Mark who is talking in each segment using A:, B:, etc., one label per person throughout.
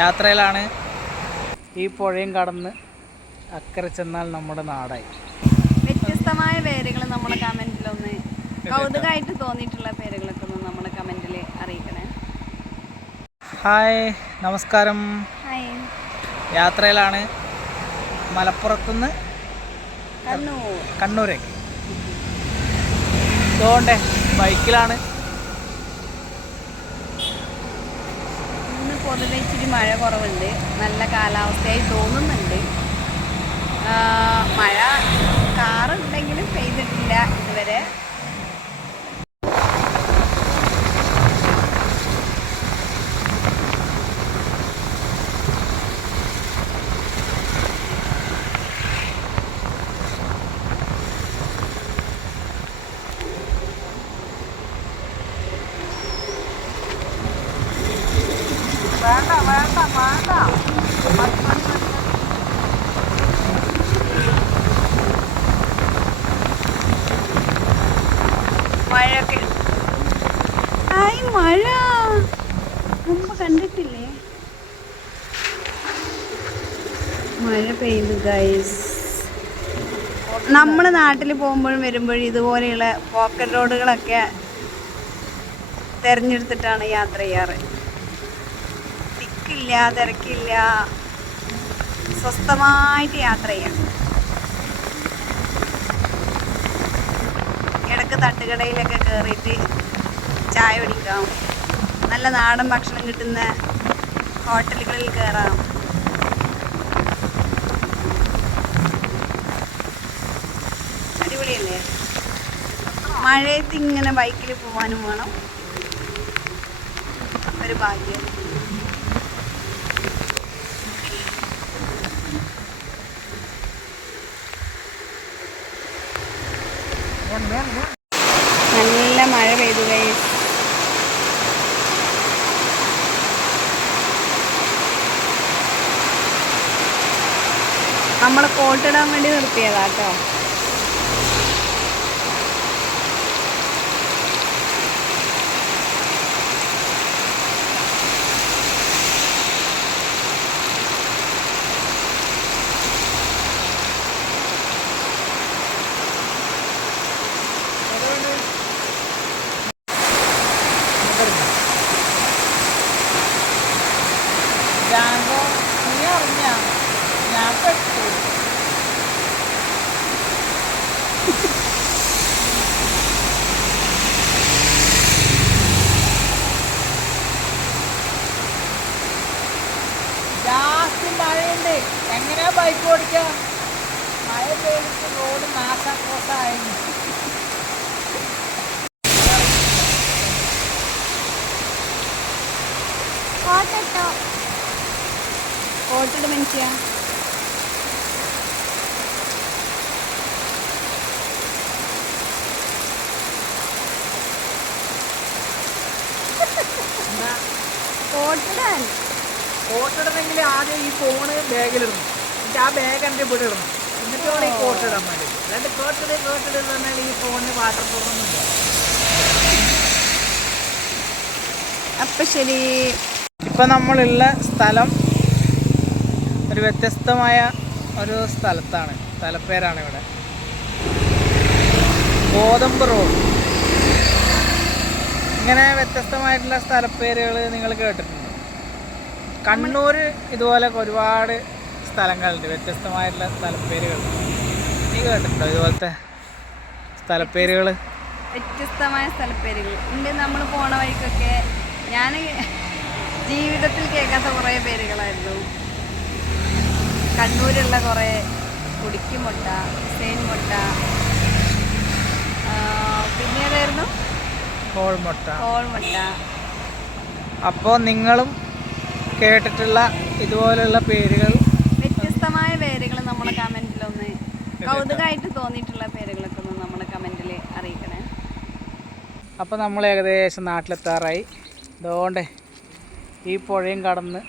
A: യാത്രയിലാണ് ഈ പുഴയും കടന്ന് അക്കരെ ചെന്നാൽ നമ്മുടെ നാടായി.
B: വ്യത്യസ്തമായ പേരുകൾ നമ്മുടെ കമന്റിലൊന്ന് കൗതുകമായിട്ട് തോന്നിയിട്ടുള്ള പേരുകളൊക്കെ ഒന്ന് നമ്മുടെ കമന്റിൽ അറിയിക്കണേ.
A: ഹായ് നമസ്കാരം. യാത്രയിലാണ് മലപ്പുറത്തുനിന്ന്
B: കണ്ണൂർ.
A: കണ്ണൂരേക്ക്. പോകണ്ടേ ബൈക്കിലാണ്
B: പൊതുവെ ഇച്ചിരി മഴ കുറവുണ്ട്. നല്ല കാലാവസ്ഥയായി തോന്നുന്നുണ്ട്. മഴ കാറുണ്ടെങ്കിലും പെയ്തിട്ടില്ല ഇതുവരെ. വേണ്ട വേണ്ട മഴ. നാട്ടിൽ പോകുമ്പോഴും വരുമ്പോഴും ഇതുപോലെയുള്ള പോക്കറ്റ് റോഡുകളൊക്കെ തിരഞ്ഞെടുത്തിട്ടാണ് യാത്ര ചെയ്യാറ്. തിക്കില്ല തിരക്കില്ല. സ്വസ്ഥമായിട്ട് യാത്ര ചെയ്യാം. ഇടയ്ക്ക് തട്ടുകടയിലൊക്കെ കയറിയിട്ട് ചായ കുടിക്കാം. നല്ല നാടൻ ഭക്ഷണം കിട്ടുന്ന ഹോട്ടലുകളിൽ കയറാം അടിപൊളിയല്ലേ? മഴയത്ത് ഇങ്ങനെ ബൈക്കിൽ പോകാനും വേണം. ഒരു ഭാഗ്യം. നല്ല മഴ പെയ്തു നമ്മൾ കോട്ടിടാൻ വേണ്ടി നിർത്തിയതാ
A: ജാങ്കോ നീ അറിഞ്ഞ ഞാൻ പെട്ടു. ജാസ്തി മഴയുണ്ട്. എങ്ങനെയാ ബൈക്ക് ഓടിക്കുക മഴ പെയ്തിട്ട് റോഡ് നാശാക്കോസായിരുന്നു
B: കോട്ടിട് മനുഷ്യ ഓട്ടിടാൻ
A: കോട്ടിടണമെങ്കിൽ ആദ്യം ഈ ഫോണ് ബാഗിലിടണം. എന്നിട്ട് ആ ബാഗ് എന്റെ ഇവിടെ ഇടണം. എന്നിട്ട് വേണം ഈ കോട്ടിടാൻ വേണ്ടി. അല്ലാണ്ട് കോട്ടിട് കോട്ടിട് എന്ന് പറഞ്ഞാൽ ഈ ഫോണിന് വാട്ടർ പ്രൂഫൊന്നുമില്ല
B: അപ്പൊ ശരി.
A: ഇപ്പം നമ്മളുള്ള സ്ഥലം ഒരു വ്യത്യസ്തമായ ഒരു സ്ഥലത്താണ്. സ്ഥലപ്പേരാണ് ഇവിടെ. ഗോതമ്പ് റോഡ്. ഇങ്ങനെ വ്യത്യസ്തമായിട്ടുള്ള സ്ഥലപ്പേരുകൾ നിങ്ങൾ കേട്ടിട്ടുണ്ട്. കണ്ണൂർ ഇതുപോലെ ഒരുപാട് സ്ഥലങ്ങളുണ്ട്. വ്യത്യസ്തമായിട്ടുള്ള സ്ഥലപ്പേരുകൾ നീ കേട്ടിട്ടുണ്ടോ ഇതുപോലത്തെ സ്ഥലപ്പേരുകൾ
B: വ്യത്യസ്തമായ സ്ഥലപ്പേരുകൾ ഉണ്ട് നമ്മൾ പോണ വഴിക്കൊക്കെ ഞാൻ ജീവിതത്തിൽ കേൾക്കാത്ത കുറേ പേരുകളായിരുന്നു. കണ്ണൂരുള്ള കുറേ കുടിക്കുമുട്ട ഹുസൈൻ മുട്ട പിന്നേതായിരുന്നു പിന്നെ ഏതായിരുന്നു?
A: കോൾമുട്ട.
B: കോൾമുട്ട.
A: അപ്പോൾ നിങ്ങളും കേട്ടിട്ടുള്ള ഇതുപോലുള്ള പേരുകൾ?
B: വ്യത്യസ്തമായ പേരുകൾ നമ്മളെ കമന്റിലൊന്ന് കൗതുകമായിട്ട് തോന്നിയിട്ടുള്ള പേരുകളൊക്കെ ഒന്ന് നമ്മളെ കമന്റിൽ അറിയിക്കണേ.
A: അപ്പോൾ നമ്മൾ ഏകദേശം നാട്ടിലെത്താറായി. അതുകൊണ്ടേ ഈ പുഴയും കടന്ന്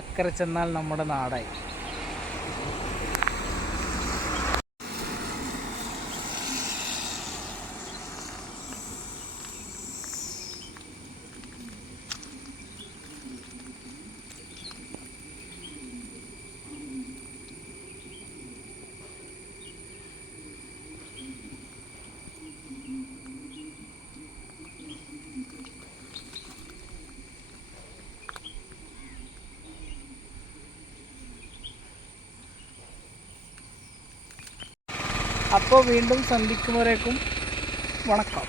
A: അക്കരെ ചെന്നാൽ നമ്മുടെ നാടായി. അപ്പോൾ വീണ്ടും സന്ധിക്കുമ്പോഴേക്കും വണക്കം.